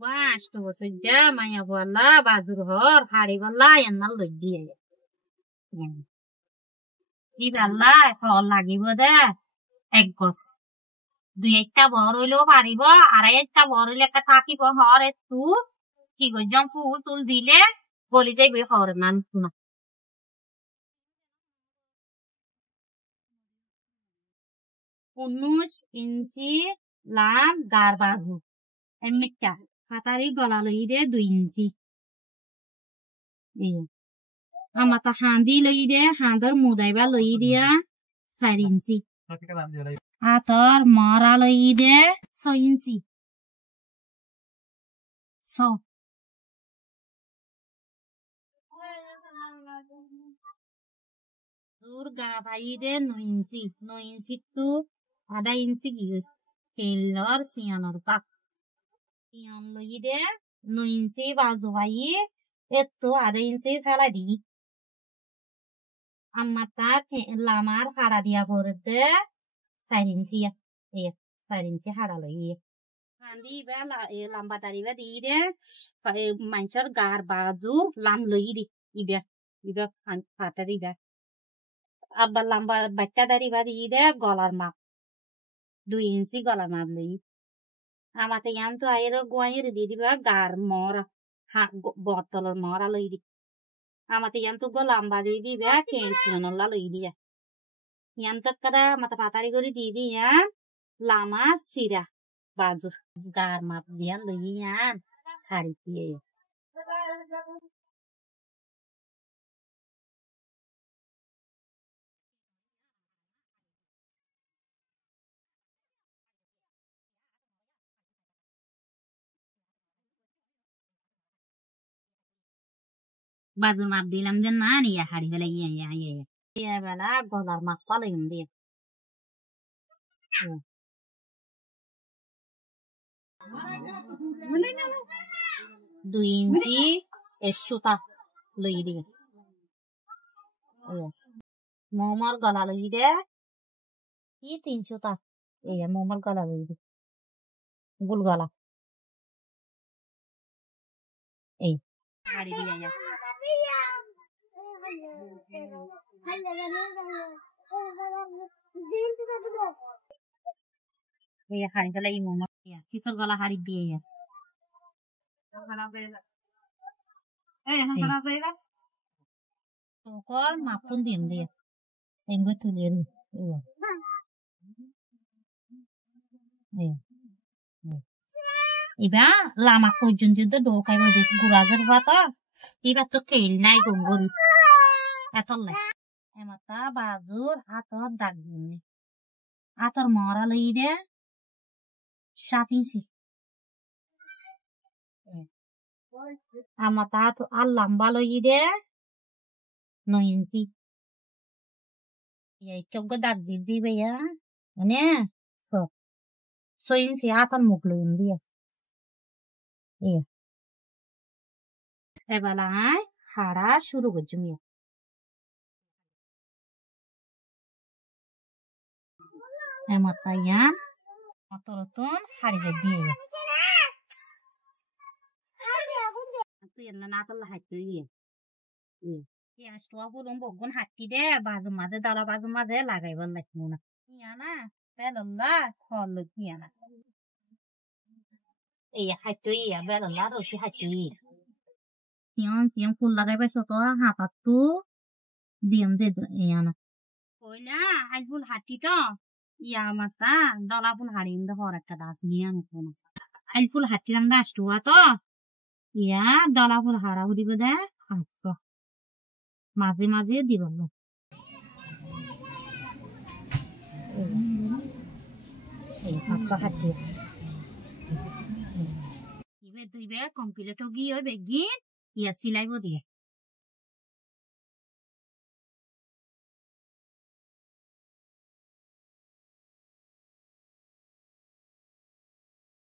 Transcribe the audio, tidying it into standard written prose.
বাস তো বসে মায়া বলা বাজুর হর হাড়ি বলা এনাল লই দিয়ে কি বেলা ফল লাগিব দে এক গছ দুই একটা বর হইলেও পারিব আড়াই একটা বর হইলে একটা থাকিব হর একটু কি করছম ফুল তুল দিলে গলি যাইবে হর মান না 19 ইঞ্চি লাম গার বাহু এমনিকা কাতারি গলা লই দে 2 ইঞ্চি আমাতা হাঁদি লই দে হাঁদর মুদাইবা লই দিয়া 4 ইঞ্চি আতর মরা লই দে 6 ইঞ্চি দূর গা ভাই দে 9 ইঞ্চি 9 ইঞ্চি টু আধা ইঞ্চি গিয়ে কেলর সিয়ানর পাক সিয়ান লই দে 9 ইঞ্চি বাজু ভাই একটু আধা ইঞ্চি ফেলা দি আমাতা লামার হাড়া দিয়া করে দে 4 ইঞ্চি 4 ইঞ্চি হাড়া লই হাঁদি বেলা লম্বা তারিবা দি দে মানুষের গার বাজু লাম লই দি ইবে ইবে হাতা দিবা আবার লম্বা বাচ্চা দাঁড়িয়ে দিয়ে দে গলার মাপ 2 ইঞ্চি গলার মাপ লই আমাতে ইয়ান তো আয়ের গোয়াইয়ের দিয়ে দিবা গার মরা বতলের মরা লই দি আমাতে ইয়ান তো লম্বা দিয়ে দিবা কেনসিয়নলা লই দিয়া ইয়ান তো কাদা মাথা পাতারি করে দিয়ে দি ইয়ান লামা সিরা বাজু গার মাপ দিয়া লই ইয়ান হাড়ি দিয়ে বাজুর মাপ দিলাম যে না নিয়ে হাড়ি ফেলে ইয়া বেলা গলার মাপ পালাইম দিয়ে 2 ইঞ্চি সুতা লই দিয়ে মোমর গলা লই দে 3 সুতা মোমর গলা লই দি গুল গলা হাড়ি দিয়ে হাড়ি ফেলে মোমর কিসর গলা হাড়ি দিয়ে তোকর মাপুন দিন দিয়ে এঙ্গো তুলে এবার লামা পর্যন্ত তো ডোকাইব দেখি গুড়াজের পাতা এবার তো কেল নাই গঙ্গরি এত লাই এমাতা বাজুর হাতর দাগ দিন হাতর মরা লই দে 7 ইঞ্চি আমাতা আর লম্বা লই দে 9 ইঞ্চি চোখ দাগ দিবে মানে 6 ইঞ্চি হাতর মুখ লই দিয়ে এবেলায় হাড়া শুরু করছি এমাতাইয়া অতরতন হাড়িয়ে দিয়ে তুই না করলে হাঁটতে দিয়ে পেঁয়াজটা পুরো বগুন হাঁটি দে বাজু মাঝে দলা বাজু মাঝে লাগাইবার লাগবো না না বেলল্লা ফল কিয়া না হাঁটতে বেলল্লা রসি হাঁটতে সিয়ন ফুল লাগাইবে ছোট হাতাত তো দিম দে না কইলা আজ ফুল হাঁটি তো মাতা দলা ফুল হাড়িম দে হর একটা দাস নিয়ে আনো আজ ফুল হাঁটিলাম দে আসটুয়া তো দলা ফুল হারা উড়িব দে মাঝে মাঝে দিব 500 হাঁটি ইবে দুইবে কমপ্লিট গিয়ে বেগিন সিলাইব দিয়ে